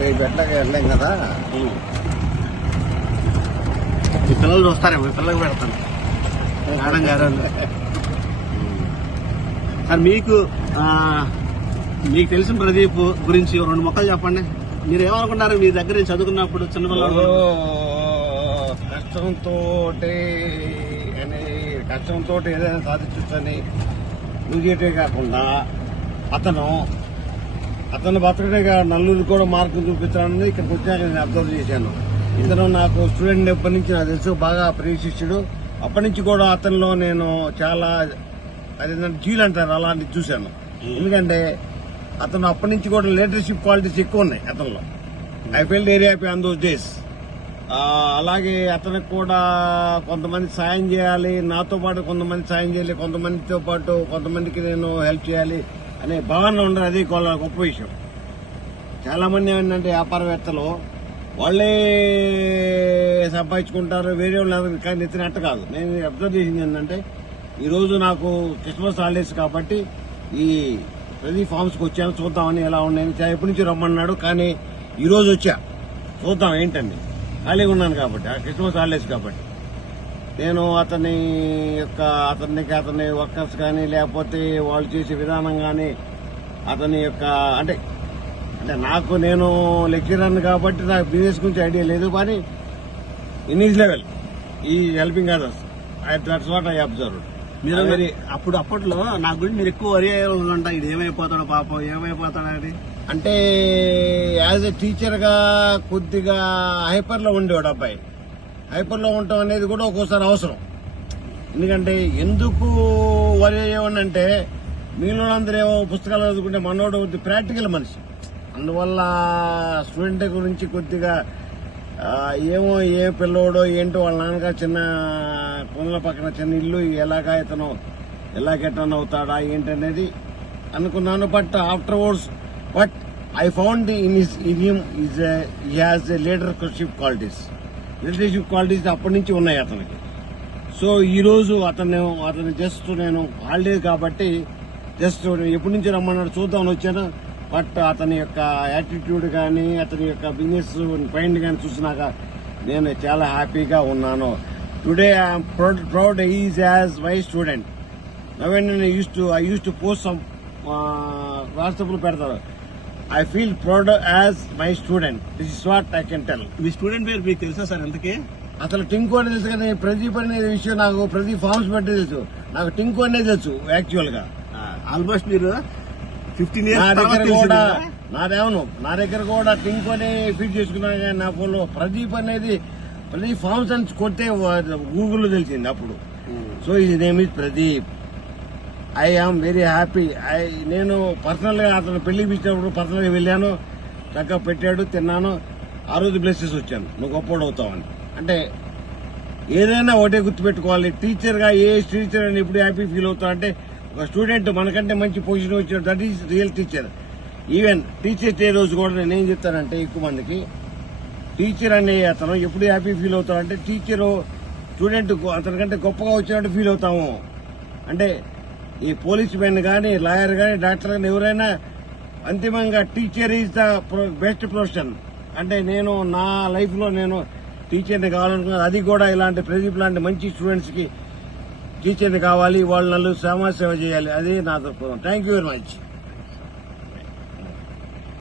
మరి ఎట్లాగే వెళ్ళలేం కదా. మీ పిల్లలు చూస్తారేమో, మీ పిల్లలకు పెడతాను మేడం గారు. సార్ మీకు తెలిసిన ప్రదీప్ గురించి 2 మొక్కలు చెప్పండి. మీరు ఏమనుకున్నారు మీ దగ్గర నుంచి చదువుకున్నప్పుడు చిన్నపిల్లలు? కష్టంతో ఏదైనా సాధించని నువ్వు కాకుండా అతను బతకడేగా నలుగురు కూడా మార్కులు చూపించాలని ఇక్కడికి వచ్చాక నేను అబ్జర్వ్ చేశాను. ఇతను నాకు స్టూడెంట్ ఎప్పటి నుంచి నాకు తెలుసు, బాగా ప్రేక్షిస్తుడు. అప్పటి నుంచి కూడా అతనిలో నేను చాలా అదేంటంటే జీలు అంటారు అలాంటి చూశాను. ఎందుకంటే అతను అప్పటి నుంచి కూడా లీడర్షిప్ క్వాలిటీస్ ఎక్కువ ఉన్నాయి అతనిలో. I felt very happy on those days. అలాగే అతనికి కూడా కొంతమంది సాయం చేయాలి, నాతో పాటు కొంతమంది సాయం చేయాలి, కొంతమందితో పాటు కొంతమందికి నేను హెల్ప్ చేయాలి అనే భావన ఉండదు. అది గొప్ప విషయం. చాలా మంది ఏంటంటే వ్యాపారవేత్తలు వాళ్ళే సంపాదించుకుంటారు, వేరే వాళ్ళు కానీ ఎత్తిన అట్ట కాదు. నేను అబ్జర్వ్ చేసింది ఏంటంటే ఈరోజు నాకు క్రిస్మస్ హాలిడేస్ కాబట్టి ఈ ప్రదీప్ ఫార్మ్స్కి వచ్చాను, చూద్దామని ఎలా ఉన్నాయని. ఎప్పటి నుంచి రమ్మన్నాడు, కానీ ఈరోజు వచ్చా, చూద్దాం ఏంటండి. ఖాళీగా ఉన్నాను కాబట్టి, ఆ క్రిస్మస్ హాలిడేస్ కాబట్టి నేను అతని వర్కర్స్ కానీ లేకపోతే వాళ్ళు చేసే విధానం కానీ అతని యొక్క అంటే నేను లెక్చరర్ కాబట్టి నాకు బిజినెస్ గురించి ఐడియా లేదు, కానీ ఇన్ ఈజ్ లెవెల్ ఈ helping others. That's what I observe. మీరు మరి అప్పట్లో నా గురించి మీరు ఎక్కువ వరి అయ్యేవాళ్ళంట, ఇది ఏమైపోతాడో పాపం, ఏమైపోతాడని. అంటే యాజ్ ఎ టీచర్ గా కొద్దిగా హైపర్ లో ఉండేవాడు అబ్బాయి. హైపర్ లో ఉండటం అనేది కూడా ఒక్కోసారి అవసరం. ఎందుకంటే ఎందుకు వరి అయ్యేవాడినంటే మీలో అందరేమో పుస్తకాలు చదువుకుంటే మనోడు ప్రాక్టికల్ మనిషి. అందువల్ల స్టూడెంట్ గురించి కొద్దిగా ఏమో ఏ పిల్లోడో ఏంటో వాళ్ళ నాన్నగా చిన్న కొండల పక్కన చిన్న ఇల్లు ఎలా గెట్టన్ అవుతాడా ఏంటనేది అనుకున్నాను. But afterwards I found in him he has a leadership qualities అప్పటి నుంచి ఉన్నాయి అతనికి. సో ఈ రోజు అతను జస్ట్ నేను హాలిడే కాబట్టి జస్ట్ ఎప్పటి నుంచి రమ్మన్నాడు చూద్దామని వచ్చాను. బట్ అతని యొక్క యాటిట్యూడ్ కానీ అతని యొక్క బిజినెస్ మైండ్ కానీ చూసినాక నేను చాలా హ్యాపీగా ఉన్నాను. Today I'm proud is as my student. I use to post some WhatsApp లో పెడతారు. I feel proud as my student. This is what I can tell. Me student పేరు మీకు తెలుసా సార్? ఎంతకీ అసలు టింకు అనేది తెలుసు, కానీ ప్రదీప్ అనే విషయం నాకు ప్రదీప్ ఫార్మ్స్ బట్టి తెలుసు. నాకు టింకు అనేది తెలుసు యాక్చువల్ గా. ఆల్మోస్ట్ మీరు 15 years నా దగ్గర కూడా టింకు అని ఫీడ్ చేసుకున్నాను, కానీ నా ఫోన్ లో ప్రదీప్ ఫార్మ్స్ అని కొడితే గూగుల్లో తెలిసింది అప్పుడు. సో ఇది name is Pradeep. I am very happy. నేను పర్సనల్ గా అతను పెళ్లికి పిలిచినప్పుడు పర్సనల్ గా వెళ్ళాను, చక్కగా పెట్టాడు, తిన్నాను. ఆ రోజు బ్లెస్సెస్ వచ్చాను, నువ్వు గొప్పవాడు అవుతావని. అంటే ఏదైనా ఒకటే గుర్తుపెట్టుకోవాలి, టీచర్ గా ఏ టీచర్ అని ఇప్పుడు హ్యాపీ ఫీల్ అవుతావు అంటే ఒక స్టూడెంట్ మనకంటే మంచి పొజిషన్ వచ్చాడు, that is real teacher. Even teacher day రోజు కూడా నేనేం చెప్తానంటే ఎక్కువ మందికి టీచర్ అనే అతను ఎప్పుడు హ్యాపీ ఫీల్ అవుతాడంటే టీచరు స్టూడెంట్ అతనికంటే గొప్పగా వచ్చినట్టు ఫీల్ అవుతాము. అంటే ఈ పోలీస్ మెన్ కానీ లాయర్ కానీ డాక్టర్ కానీ ఎవరైనా అంతిమంగా teacher is the best profession. అంటే నేను నా లైఫ్ లో నేను టీచర్ని కావాలనుకున్నాను. అది కూడా ఇలాంటి ప్రదీప్ లాంటి మంచి స్టూడెంట్స్ కి టీచర్ని కావాలి, వాళ్ళు నలుగురు సమాజ సేవ చేయాలి. అదే నా తప్ప. Thank you very much.